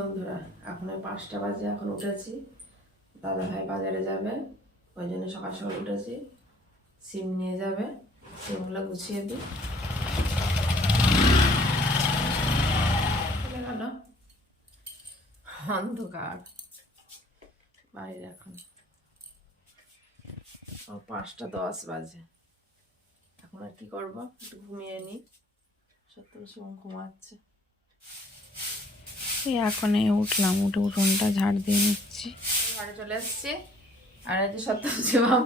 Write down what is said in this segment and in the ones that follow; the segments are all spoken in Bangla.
বন্ধুরা, এখন 5টা বাজে, এখন উঠেছি। দাদা ভাই বাজারে যাবে, ওই জন্য সকাল সকাল উঠেছি। সিম নিয়ে যাবে, সিমগুলো গুছিয়ে দিই। চলে গেল অন্ধকার বাইরে, এখন 5:10 বাজে। এখন আর কি করবো, একটু ঘুমিয়ে নিই। সত্যি সময় ঘুমাচ্ছে। এখন উঠলাম, উঠে উঠোনটা ঝাড় দিয়ে নিচ্ছি। ঘরে চলে এসছি। আর এই যে সত্যম শিবম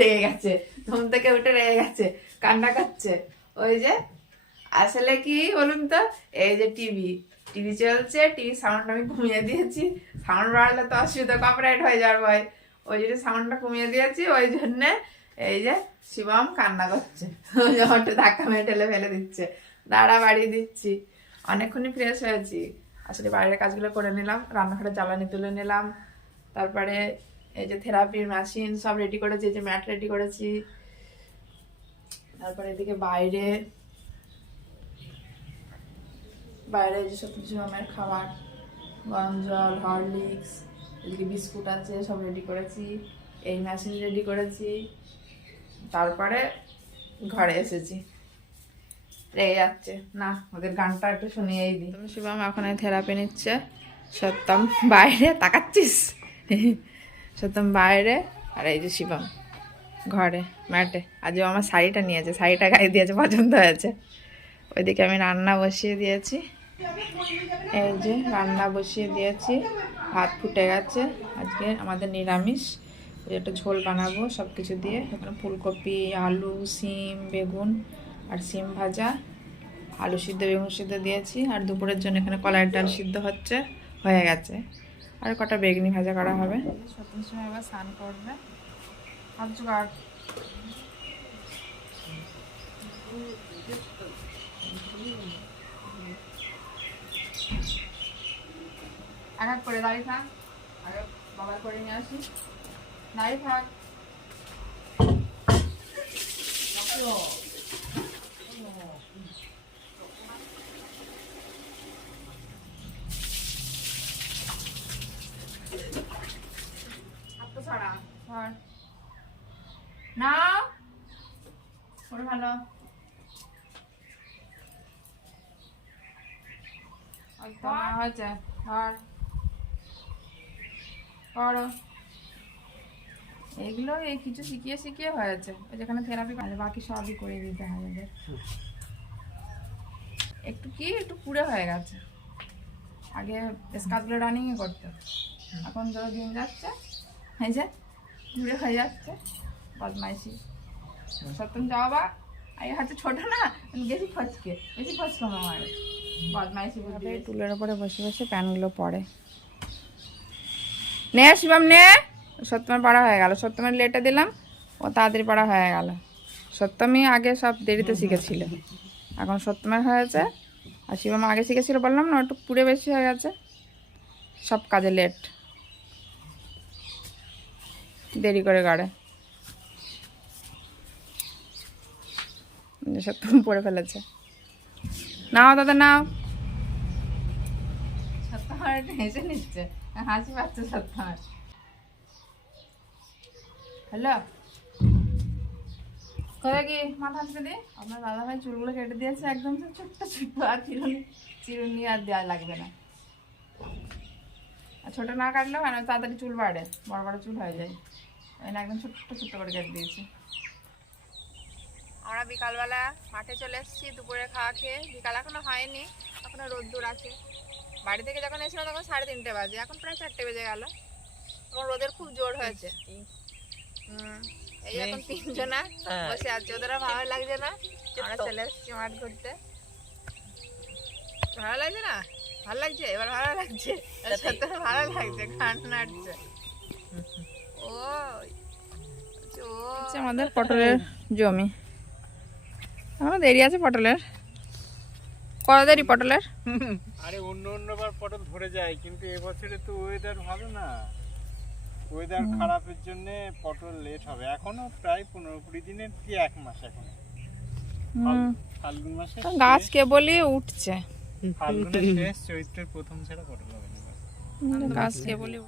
রেগে গেছে, ঘুম থেকে উঠে রেগে গেছে, কান্না করছে। ওই যে আসলে কি বলুন তো, এই যে টিভি চলছে, টিভি সাউন্ড আমি কমিয়ে দিয়েছি। সাউন্ড বাড়লে তো অসুবিধা, কপিরাইট হয়ে যাওয়ার ভয়। ওই জন্য সাউন্ডটা কমিয়ে দিয়েছি। ওই জন্যে এই যে শিবম কান্না করছে, ওই যে হঠাৎ ধাক্কা মেরে ঠেলে ফেলে দিচ্ছে, দাঁড়া বাড়িয়ে দিচ্ছি। অনেকক্ষণই ফ্রেশ হয়েছি। আসলে বাইরের কাজগুলো করে নিলাম, রান্নাঘরে জ্বালানি তুলে নিলাম, তারপরে এই যে থেরাপির মেশিন সব রেডি করেছি, এই যে ম্যাট রেডি করেছি। তারপরে এদিকে বাইরে যে সব কিছু আমার খাবার, গরম জল, হরলিক্স, এদিকে বিস্কুট আছে, সব রেডি করেছি। এই মেশিন রেডি করেছি। তারপরে ঘরে এসেছি। রেগে যাচ্ছে না, ওদের গানটা একটু শুনিয়েই দিই। তুমি শিবম এখন থেরাপি নিচ্ছে, সত্যম বাইরে তাকাচ্ছিস। সত্যম বাইরে, আর এই যে শিবম ঘরে ম্যাটে। আজও আমার শাড়িটা নিয়েছে, শাড়িটা গায়ে দিয়েছে, পছন্দ হয়েছে। ওইদিকে আমি রান্না বসিয়ে দিয়েছি। এই যে রান্না বসিয়ে দিয়েছি, ভাত ফুটে গেছে। আজকে আমাদের নিরামিষ, একটা ঝোল বানাবো সব কিছু দিয়ে। এখানে ফুলকপি, আলু, সিম, বেগুন আর সিম ভাজা, আলু সিদ্ধ, বেগুন সিদ্ধ দিয়েছি। আর দুপুরের জন্য এখানে কলাইয়ের ডাল সিদ্ধ হয়ে গেছে। আর কটা বেগুনি ভাজা করা হবে। সত্যি সময় এবার স্নান করবে। এক করে দাঁড়িয়ে থাক, আগে বাবা করে নিয়ে আসি। দাঁড়িয়ে থাক। না ওর ভালো হয়েছে। করো এগুলো, এই কিছু শিখিয়ে হয়েছে। ওই যেখানে থেরাপি, বাকি সবই করে দিতে হয় ওদের। একটু পুড়ে হয়ে গেছে। আগে স্কার্টগুলো রানিংই করতো, এখন যত দিন যাচ্ছে এই যে পুড়ে হয়ে যাচ্ছে। বদমাইশি। সত্যম যাওয়া আগে হচ্ছে ছোট না, বেশি ফচকে আমার বদমাইশি। টুলের ওপরে বসে বসে প্যানগুলো পরে। নে শিবম নে। সত্যমের পড়া হয়ে গেল, সত্যমের লেটে দিলাম, ও তাড়াতাড়ি পড়া হয়ে গেল। সত্যমই আগে সব দেরিতে শিখেছিল, এখন সত্যমের হয়েছে। আর শিবম আগে শিখেছিল, বললাম না, একটু পুড়ে বেশি হয়ে গেছে, সব কাজে লেট, দেরি করে গাড়ে। সত্যম পড়ে ফেলেছে। নাও দাদা নাও। সত্যমার একটু হেসে নিচ্ছে, হাসি পাচ্ছে সত্যমার। হ্যালো, কোথায় কি মাথা হাসতে দিই। আপনার দাদা ভাই চুলগুলো কেটে দিয়েছে একদম ছোট্ট ছোট্ট, আর চিরুনি আর দেওয়া লাগবে না। আর ছোটো না কাটলেও হয় না, তাড়াতাড়ি চুল বাড়ে, বড় বড় চুল হয়ে যায়। ওই না, একদম ছোট্ট ছোট্ট করে কেটে দিয়েছি। আমরা বিকালবেলা মাঠে চলে এসেছি দুপুরে খাওয়া খেয়ে। বিকাল এখনো হয়নি, এখনো রোদ্দুর আছে। বাড়ি থেকে যখন এসেছিলাম তখন 3:30 বাজে, এখন প্রায় 4টে বেজে গেল। এখন রোদের খুব জোর হয়েছে। এই এখন 3জনা বসে আছে, ওদের ভালো লাগছে না। আমরা চলে এসেছি মাঠ ঘুরতে। ভালো লাগছে না? ভালো লাগছে, এবার ভালো লাগছে, সত্যি ভালো লাগছে, গান নাচছে। ও আমাদের পটলের জমি, আমার দেরি আছে পটলের। কত দেরি পটলের? আরে অন্যবার পটল ধরে যায়, কিন্তু এবছরে তো ওয়েদার ভালো না, ওয়েদার খারাপের জন্য পটল লেট হবে। এখনো প্রায় 15-20 দিনের কি 1 মাস এখনো। ফাল্গুন মাসে গাছ কেবলই উঠছে। ফাল্গুনের শেষ চৈত্রের প্রথম ছাড়া পটল হবে না। গাছ কে বলি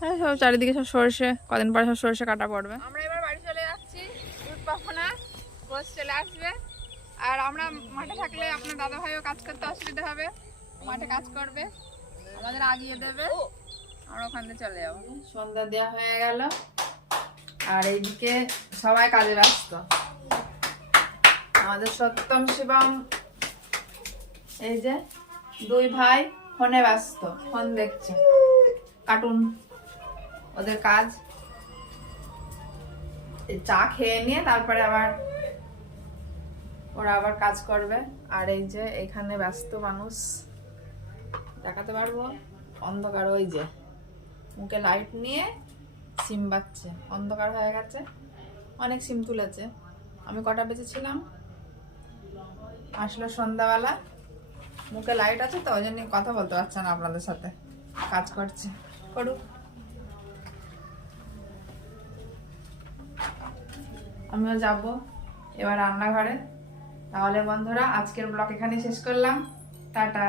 হ্যাঁ সব চারিদিকে সব সরষে, কদিন পরে সব সরষে কাটা পড়বে। আমরা এবার বাড়ি চলে যাচ্ছি, দুধ পাবো না, বস চলে আসবে। আর আমরা মাঠে থাকলে আপনার দাদা ভাইও কাজ করতে অসুবিধা হবে, মাঠে কাজ করবে, আমাদের আগিয়ে দেবে, আমরা ওখান থেকে চলে যাবো। সন্ধ্যা দেওয়া হয়ে গেল আর এইদিকে সবাই কাজে ব্যস্ত। আমাদের সত্যম শিবম এই যে দুই ভাই ফোনে ব্যস্ত, ফোন দেখছে, কার্টুন ওদের কাজ। এই চা খেয়ে নিয়ে তারপরে আবার ওরা আবার কাজ করবে। আর এই যে এখানে ব্যস্ত মানুষ, দেখাতে পারবো অন্ধকার, ওই যে মুখে লাইট নিয়ে সিম বাচ্ছে, অন্ধকার হয়ে গেছে, অনেক সিম তুলেছে। আমি কটা বেঁচেছিলাম, আসলো সন্ধ্যাবেলা, মুখে লাইট আছে তো ওই জন্য কথা বলতে পারছে না আপনাদের সাথে, কাজ করছে, করুক। আমিও যাব এবার রান্নাঘরে। তাহলে বন্ধুরা আজকের ব্লগ এখানে শেষ করলাম, টাটা।